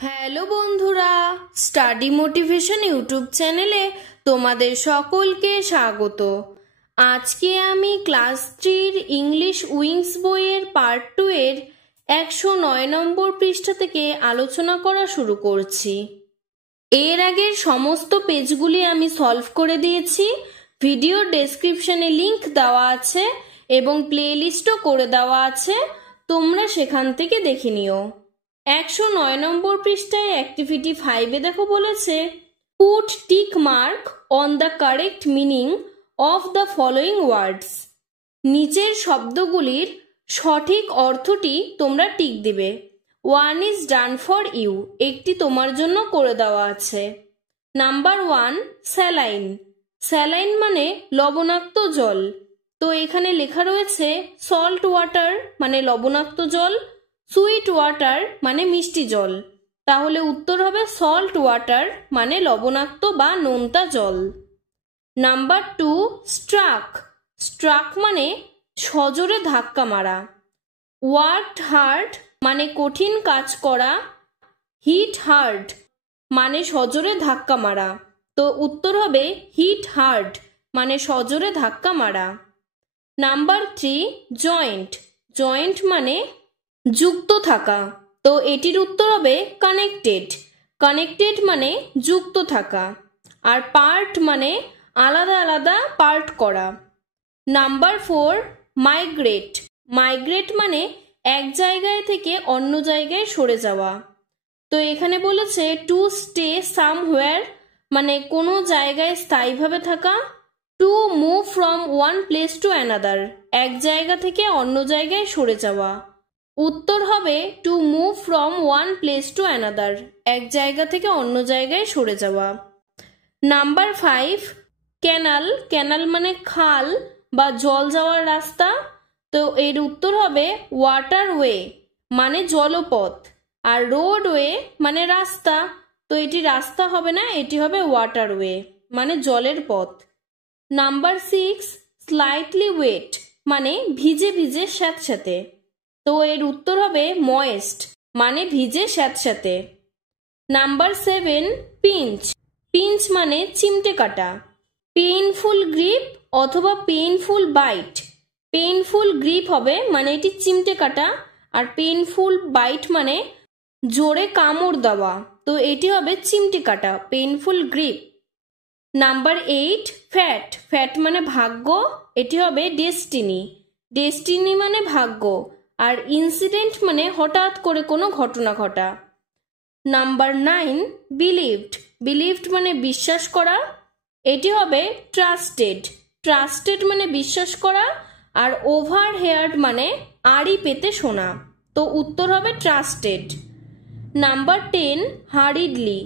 Hello বন্ধুরা, study motivation YouTube চ্যানেলে তোমাদের সকলকে স্বাগত। আজকে আমি ক্লাস 3 ইংলিশ উইংস বইয়ের পার্ট 2 এর 109 নম্বর পৃষ্ঠা থেকে আলোচনা করা শুরু করছি। এর আগের সমস্ত পেজগুলি আমি সলভ করে দিয়েছি। ভিডিওর ডেসক্রিপশনে লিংক দেওয়া আছে এবং প্লেলিস্টও করে দেওয়া আছে, তোমরা সেখান থেকে দেখে নিও। 109 নম্বর পৃষ্ঠায় অ্যাক্টিভিটি 5 এ দেখো বলেছে, put tick mark on the correct meaning of the following words. নিচের শব্দগুলির সঠিক অর্থটি তোমরা টিক দিবে। 1 ইজ ডান ফর ইউ, একটি তোমার জন্য করে দেওয়া আছে। Number 1, saline. স্যালাইন মানে লবণাক্ত জল। তো এখানে লেখা রয়েছে সল্ট ওয়াটার মানে লবণাক্ত জল, সুইট ওয়াটার মানে মিষ্টি জল। তাহলে উত্তর হবে সল্ট ওয়াটার মানে লবণাক্ত বা নোনতা জল। Number 2, struck. স্ট্রাক মানে সজোরে ধাক্কা মারা। ওয়ার্কড হার্ড মানে কঠিন কাজ করা। হিট হার্ড মানে সজোরে ধাক্কা মারা। তো উত্তর হবে হিট হার্ড মানে সজোরে ধাক্কা মারা। Number 3, joint. জয়েন্ট মানে যুক্ত থাকা। তো এটির উত্তর হবে কানেক্টেড। কানেক্টেড মানে যুক্ত থাকা। আর পার্ট মানে আলাদা আলাদা পার্ট করা। Number 4, migrate. মাইগ্রেট মানে এক জায়গায় থেকে অন্য জায়গায় সরে যাওয়া। তো এখানে বলেছে টু স্টে সামহোয়ার মানে কোনো জায়গায় স্থায়ীভাবে থাকা। To move from one place to another, এক জায়গা থেকে অন্য জায়গায় সরে যাওয়া। উত্তর হবে to move from one place to another, এক জায়গা থেকে অন্য জায়গায় সরে যাওয়া। Number 5, canal. ক্যানাল মানে খাল বা জল যাওয়ার রাস্তা। তো এর উত্তর হবে ওয়াটারওয়ে মানে জলপথ। আর রোডওয়ে মানে রাস্তা। তো এটি রাস্তা হবে না, এটি হবে ওয়াটারওয়ে মানে জলের পথ। নাম্বার 6, স্লাইটলি ওয়েট মানে ভিজে ভিজে স্যাঁতস্যাঁতে। তো এর উত্তর হবে ময়েস্ট মানে ভিজে স্যাঁতস্যাঁতে। Number 7, pinch. পিঞ্চ মানে চিমটে কাটা। পেইনফুল গ্রিপ অথবা পেইনফুল বাইট। পেইনফুল গ্রিপ হবে মানে এটি চিমটে কাটা, আর পেইনফুল বাইট মানে জোরে কামড় দেওয়া। তো এটি হবে চিমটে কাটা, painful grip. Number 8, fate. Fate মানে ভাগ্য, এটি হবে ডেস্টিনি। ডেস্টিনি মানে ভাগ্য। আর ইনসিডেন্ট মানে হঠাৎ করে কোনো ঘটনা ঘটা। Number 9, believed. বিলিভড মানে বিশ্বাস করা, এটি হবে ট্রাস্টেড। ট্রাস্টেড মানে বিশ্বাস করা। আর ওভার হেয়ার্ড মানে আড়ি পেতে শোনা। তো উত্তর হবে ট্রাস্টেড। নাম্বার 10, হারিডলি।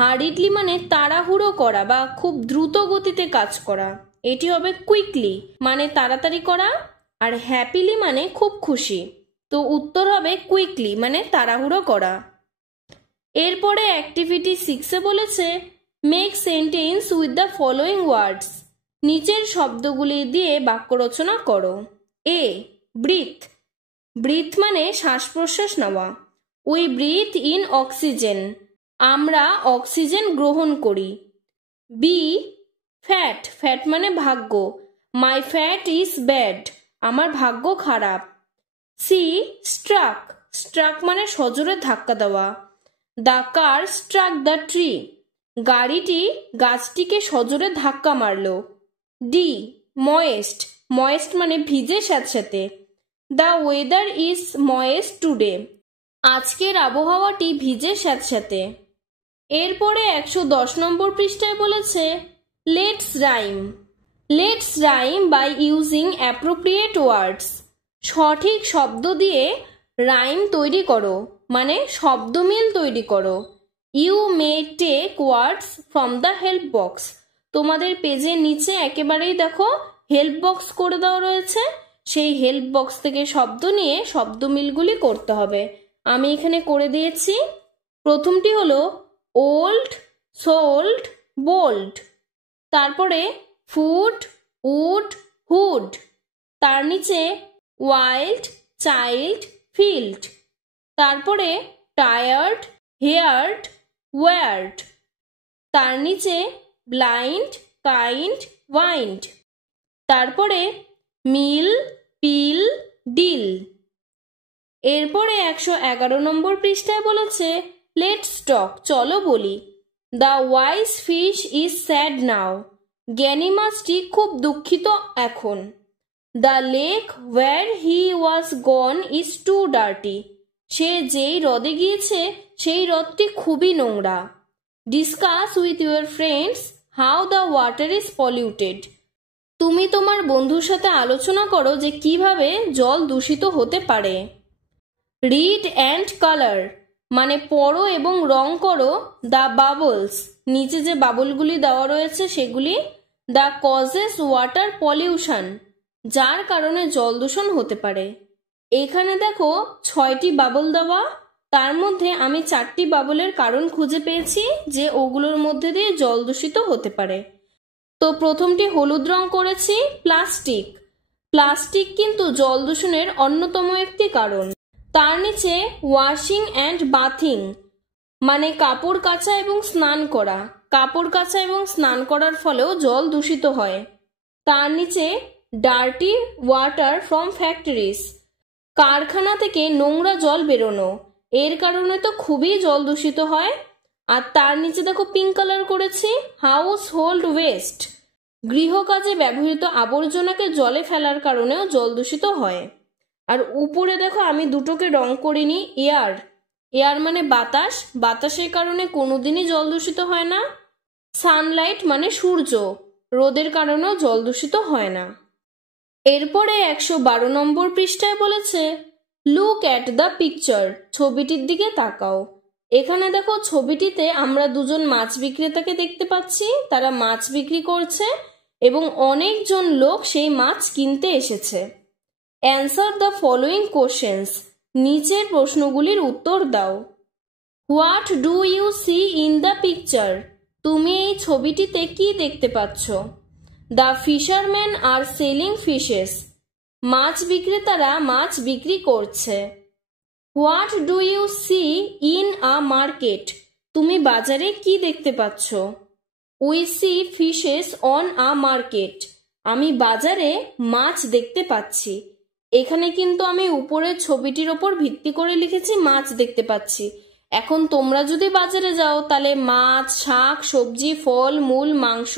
হারিডলি মানে তাড়াহুড়ো করা বা খুব দ্রুত গতিতে কাজ করা, এটি হবে কুইকলি মানে তাড়াতাড়ি করা। আর হ্যাপিলি মানে খুব খুশি। তো উত্তর হবে কুইকলি মানে তাড়াহুড়ো করা। এরপরে অ্যাক্টিভিটি 6 এ বলেছে, make sentence with the following words. নিচের শব্দগুলি দিয়ে বাক্য রচনা করো। এ, ব্রিথ। ব্রিথ মানে শ্বাস প্রশ্বাস নেওয়া। উই ব্রিথ ইন অক্সিজেন, আমরা অক্সিজেন গ্রহণ করি। B, fat. ফ্যাট মানে ভাগ্য। মাই ফ্যাট ইজ ব্যাড, আমার ভাগ্য খারাপ। C, struck. স্ট্রাক মানে সজোরে ধাক্কা দেওয়া। The car struck the tree, গাড়িটি গাছটিকে সজোরে ধাক্কা মারল। D, moist. ময়েস্ট মানে ভিজে স্যাঁতস্যাঁতে। The weather is moist today, আজকের আবহাওয়াটি ভিজে স্যাঁতস্যাঁতে। এরপরে 110 নম্বর পৃষ্ঠায় বলেছে, let's rhyme. Let's rhyme by using appropriate words. সঠিক শব্দ দিয়ে রাইম তৈরি করো মানে শব্দমিল তৈরি করো। You may take words from the help box. তোমাদের পেজের নিচে একেবারেই দেখো হেল্প বক্স করে দেওয়া রয়েছে, সেই হেল্প বক্স থেকে শব্দ নিয়ে শব্দমিলগুলি করতে হবে। আমি এখানে করে দিয়েছি। প্রথমটি হলো ওল্ড, সোল্ড, বোল্ড। তারপরে ফুড, উড, হুড। তার নিচে ওয়াইল্ড, চাইল্ড, ফিল্ড। তারপরে টায়ার্ড, হেয়ার্ড, ওয়ার্ড। তার নিচে ব্লাইন্ড, কাইন্ড, ওয়াইন্ড। তারপরে মিল, পিল, ডিল। এরপরে 111 নম্বর পৃষ্ঠায় বলেছে লেটস টক, চলো বলি। The wise fish is sad now, জ্ঞানী মাছটি খুব দুঃখিত এখন। The lake where he was gone is too dirty, সে যেই হ্রদে গিয়েছে সেই হ্রদটি খুবই নোংরা। Discuss with your friends how the water is polluted, তুমি তোমার বন্ধুর সাথে আলোচনা করো যে কিভাবে জল দূষিত হতে পারে। রিড অ্যান্ড কালার, মানে পড়ো এবং রং করো। দ্য বাবলস, নিচে যে বাবলগুলি দেওয়া রয়েছে সেগুলি। দ্য কজেস ওয়াটার পলিউশন, যার কারণে জল দূষণ হতে পারে। এখানে দেখো 6টি বাবল দেওয়া, তার মধ্যে আমি 4টি বাবলের কারণ খুঁজে পেয়েছি যে ওগুলোর মধ্যে দিয়ে জল দূষিত হতে পারে। তো প্রথমটি হলুদ রং করেছি, প্লাস্টিক। প্লাস্টিক কিন্তু জল দূষণের অন্যতম একটি কারণ। তার নিচে ওয়াশিং অ্যান্ড বাথিং, মানে কাপড় কাচা এবং স্নান করা। কাপড় কাচা এবং স্নান করার ফলেও জল দূষিত হয়। তার নিচে ডার্টি ওয়াটার ফ্রম ফ্যাক্টরিজ, কারখানা থেকে নোংরা জল বেরোনো, এর কারণে তো খুবই জল দূষিত হয়। আর তার নিচে দেখো পিঙ্ক কালার করেছি, হাউস হোল্ড ওয়েস্ট, গৃহকাজে ব্যবহৃত আবর্জনাকে জলে ফেলার কারণেও জল দূষিত হয়। আর উপরে দেখো আমি দুটোকে রং করিনি, এয়ার। এয়ার মানে বাতাস, বাতাসের কারণে কোনোদিনই জল দূষিত হয় না। সানলাইট মানে সূর্য, রোদের কারণেও জল দূষিত হয় না। এরপরে 112 নম্বর পৃষ্ঠায় বলেছে লুক অ্যাট দ্য পিকচার, ছবিটির দিকে তাকাও। এখানে দেখো ছবিটিতে আমরা দুজন মাছ বিক্রেতাকে দেখতে পাচ্ছি, তারা মাছ বিক্রি করছে এবং অনেকজন লোক সেই মাছ কিনতে এসেছে। অ্যান্সার দ্য ফলোয়িং কোশ্চেন্স, নিচের প্রশ্নগুলির উত্তর দাও। What do you see in the picture, তুমি এই ছবিটিতে কি দেখতে পাচ্ছ? The fisherman are selling fishes, মাছ বিক্রেতারা মাছ বিক্রি করছে। What do you see in a market, তুমি বাজারে কি দেখতে পাচ্ছ? We see fishes on a market, আমি বাজারে মাছ দেখতে পাচ্ছি। এখানে কিন্তু আমি উপরের ছবিটির ওপর ভিত্তি করে লিখেছি মাছ দেখতে পাচ্ছি। এখন তোমরা যদি বাজারে যাও তাহলে মাছ, শাক, সবজি, ফল, মূল, মাংস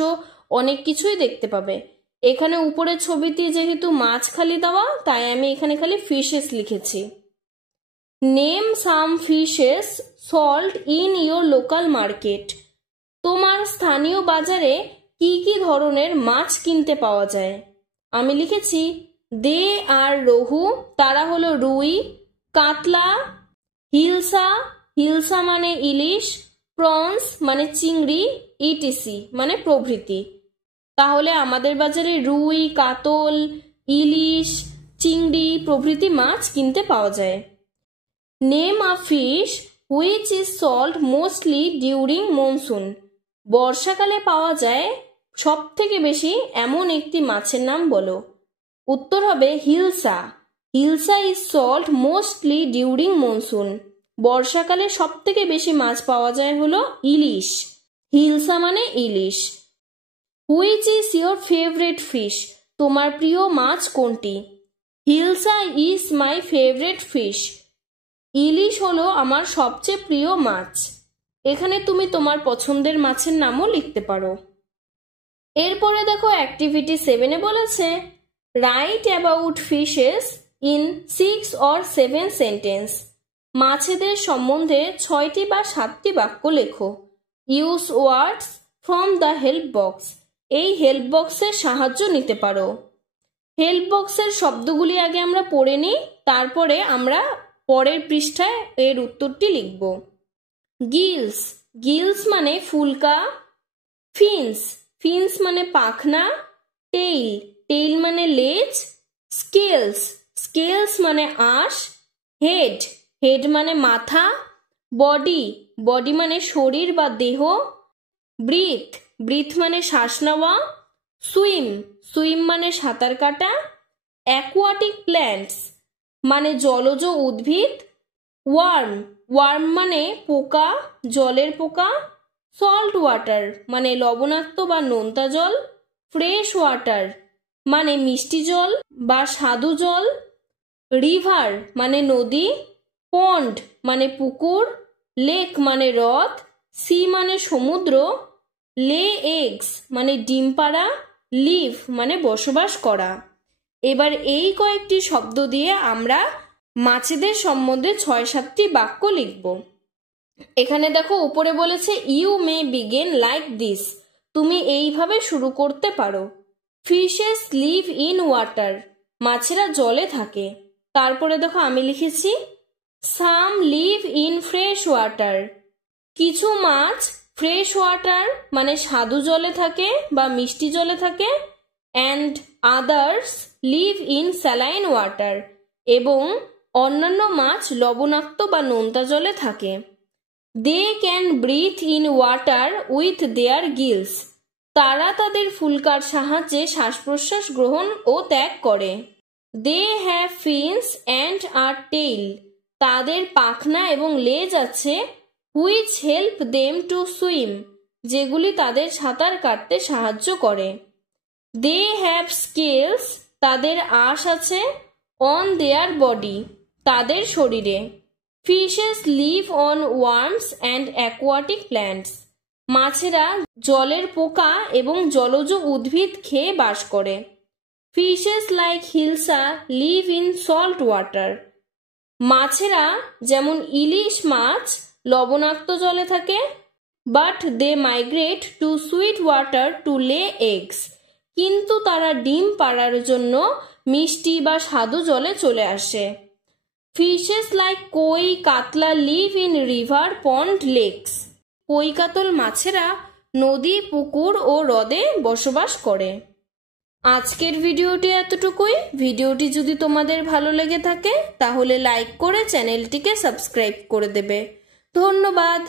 অনেক কিছুই দেখতে পাবে। এখানে উপরের ছবিটি যেহেতু মাছ খালি দেওয়া, তাই আমি এখানে খালি ফিশেস লিখেছি। Name some fishes salt in your local market, তোমার স্থানীয় বাজারে কি কি ধরনের মাছ কিনতে পাওয়া যায়? আমি লিখেছি দে আর রহু, তারা হলো রুই, কাতলা, হিলসা, হিলসা মানে ইলিশ, প্রনস মানে চিংড়ি, ইটিসি মানে প্রভৃতি। তাহলে আমাদের বাজারে রুই, কাতল, ইলিশ, চিংড়ি প্রভৃতি মাছ কিনতে পাওয়া যায়। Name a fish which is salt mostly during monsoon, বর্ষাকালে পাওয়া যায় সব থেকে বেশি এমন একটি মাছের নাম বলো। উত্তর হবে hilsa. Hilsa is salt mostly during monsoon, বর্ষাকালে সব থেকে বেশি মাছ পাওয়া যায় হলো ইলিশ। হিলসা মানে ইলিশ। Which is your favourite fish, তোমার প্রিয় মাছ কোনটি? Hilsa is my favourite fish, ইলিশ হলো আমার সবচেয়ে প্রিয় মাছ। এখানে তুমি তোমার পছন্দের মাছের নামও লিখতে পারো। এরপরে দেখো অ্যাক্টিভিটি 7-এ বলেছে right about fishes in 6 or 7 sentence, মাছেদের সম্বন্ধে 6টি বা 7টি বাক্য লেখো। Use words from the help box, এই হেল্প বক্সের সাহায্য নিতে পারো। হেল্প বক্সের শব্দগুলি আগে আমরা পড়ে নিই, তারপরে আমরা পরের পৃষ্ঠায় এর উত্তরটি লিখব। গিলস, গিলস মানে ফুলকা। ফিন্স, ফিন্স মানে পাখনা। টেইল, টেইল মানে লেজ। স্কেলস, স্কেলস মানে আঁশ। হেড, হেড মানে মাথা। বডি, বডি মানে শরীর বা দেহ। ব্রিথ, ব্রিথ মানে শ্বাস নেওয়া। সুইম, সুইম মানে সাঁতার কাটা। অ্যাকুয়াটিক প্ল্যান্টস মানে জলজ উদ্ভিদ। ওয়ার্ম, ওয়ার্ম মানে পোকা, জলের পোকা। সল্ট ওয়াটার মানে লবণাক্ত বা নোনতা জল। ফ্রেশ ওয়াটার মানে মিষ্টি জল বা স্বাদু জল। রিভার মানে নদী। পন্ড মানে পুকুর। লেক মানে হ্রদ। সি মানে সমুদ্র। লে এগস মানে ডিম পাড়া। লিভ মানে বসবাস করা। এবার এই কয়েকটি শব্দ দিয়ে আমরা মাছেদের সম্বন্ধে 6-7টি বাক্য লিখব। এখানে দেখো উপরে বলেছে you may begin like this, তুমি এইভাবে শুরু করতে পারো। ফিশেস লিভ ইন ওয়াটার, মাছেরা জলে থাকে। তারপরে দেখো আমি লিখেছি সাম লিভ ইন ফ্রেশ ওয়াটার, কিছু মাছ ফ্রেশ ওয়াটার মানে স্বাদু জলে থাকে বা মিষ্টি জলে থাকে। And others live in saline water, এবং অন্যান্য মাছ লবণাক্ত বা নোনতা জলে থাকে। They can breathe in water with their gills, তারা তাদের ফুলকার সাহায্যে শ্বাস প্রশ্বাস গ্রহণ ও ত্যাগ করে। They have fins and a tail, তাদের পাখনা এবং লেজ আছে। Which help them to swim, যেগুলি তাদের সাঁতার কাটতে সাহায্য করে। দে হ্যাভ স্কেলস, তাদের আঁশ আছে। অন দেয়ার বডি, তাদের শরীরে। Fishes live on worms and aquatic plants, মাছেরা জলের পোকা এবং জলজ উদ্ভিদ খেয়ে বাস করে। Fishes like hilsa live in salt water, মাছেরা যেমন ইলিশ মাছ লবণাক্ত জলে থাকে। But they migrate to sweet water to lay eggs, কিন্তু তারা ডিম পাড়ার জন্য মিষ্টি বা স্বাদু জলে চলে আসে। Fishes like koi katla live in river pond lakes, কই কাতল মাছেরা নদী পুকুর ও হ্রদে বসবাস করে। আজকের ভিডিওটি এতটুকুই। ভিডিওটি যদি তোমাদের ভালো লেগে থাকে তাহলে লাইক করে চ্যানেলটিকে সাবস্ক্রাইব করে দেবে। ধন্যবাদ।